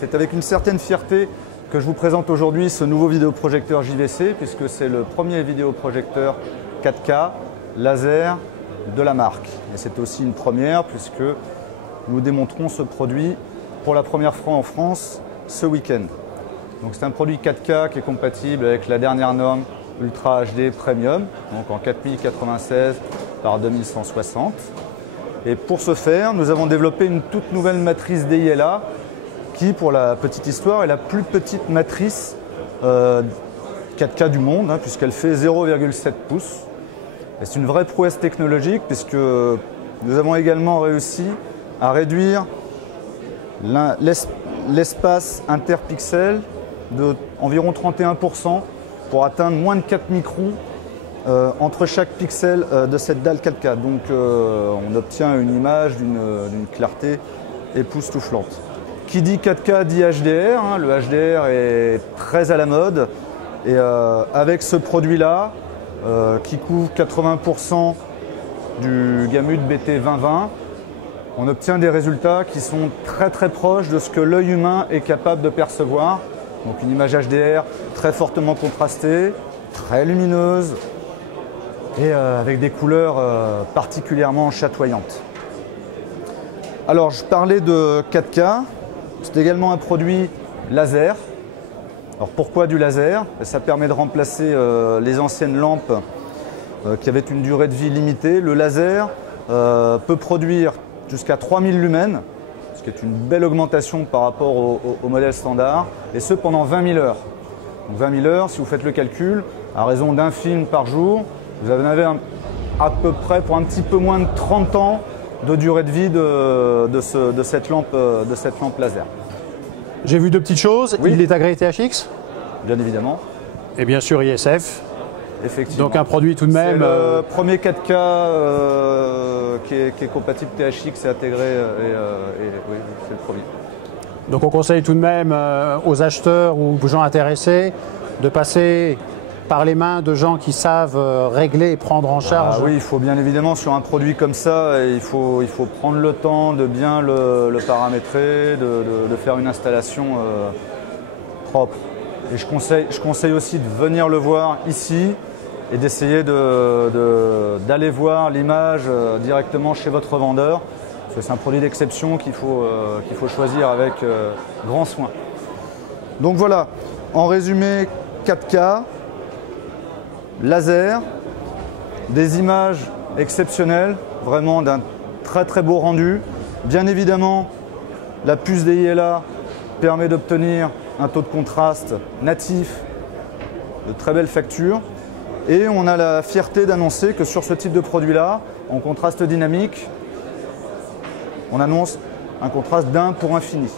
C'est avec une certaine fierté que je vous présente aujourd'hui ce nouveau vidéoprojecteur JVC, puisque c'est le premier vidéoprojecteur 4K laser de la marque. Et c'est aussi une première puisque nous démontrons ce produit pour la première fois en France ce week-end. Donc c'est un produit 4K qui est compatible avec la dernière norme Ultra HD Premium, donc en 4096 par 2160. Et pour ce faire, nous avons développé une toute nouvelle matrice DILA qui, pour la petite histoire, est la plus petite matrice 4K du monde, puisqu'elle fait 0,7 pouces. C'est une vraie prouesse technologique puisque nous avons également réussi à réduire l'espace interpixel d'environ 31% pour atteindre moins de 4 microns entre chaque pixel de cette dalle 4K. Donc on obtient une image d'une clarté époustouflante. Qui dit 4K dit HDR, le HDR est très à la mode et avec ce produit-là qui couvre 80% du gamut BT 2020, on obtient des résultats qui sont très très proches de ce que l'œil humain est capable de percevoir. Donc une image HDR très fortement contrastée, très lumineuse et avec des couleurs particulièrement chatoyantes. Alors je parlais de 4K. C'est également un produit laser. Alors pourquoi du laser? Ça permet de remplacer les anciennes lampes qui avaient une durée de vie limitée. Le laser peut produire jusqu'à 3000 lumens, ce qui est une belle augmentation par rapport au modèle standard, et ce pendant 20 000 heures. Donc 20 000 heures, si vous faites le calcul, à raison d'un film par jour, vous en avez à peu près pour un petit peu moins de 30 ans de durée de vie de cette lampe laser. J'ai vu deux petites choses. Oui. Il est agréé THX, bien évidemment. et bien sûr ISF. Effectivement. Donc un produit tout de même. C'est le premier 4K qui est compatible THX et intégré. Oui, c'est le premier. Donc on conseille tout de même aux acheteurs ou aux gens intéressés de passer par les mains de gens qui savent régler et prendre en charge. Ah oui, il faut bien évidemment sur un produit comme ça, il faut prendre le temps de bien le paramétrer, de faire une installation propre. Et je conseille aussi de venir le voir ici et d'essayer d'aller voir l'image directement chez votre revendeur. Parce que c'est un produit d'exception qu'il faut choisir avec grand soin. Donc voilà, en résumé, 4K, laser, des images exceptionnelles, vraiment d'un très très beau rendu. Bien évidemment, la puce DILA permet d'obtenir un taux de contraste natif, de très belle facture. Et on a la fierté d'annoncer que sur ce type de produit-là, en contraste dynamique, on annonce un contraste d'1 pour infini.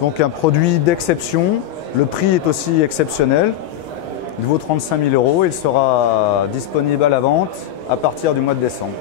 Donc un produit d'exception. Le prix est aussi exceptionnel. Il vaut 35 000 €. Il sera disponible à la vente à partir du mois de décembre.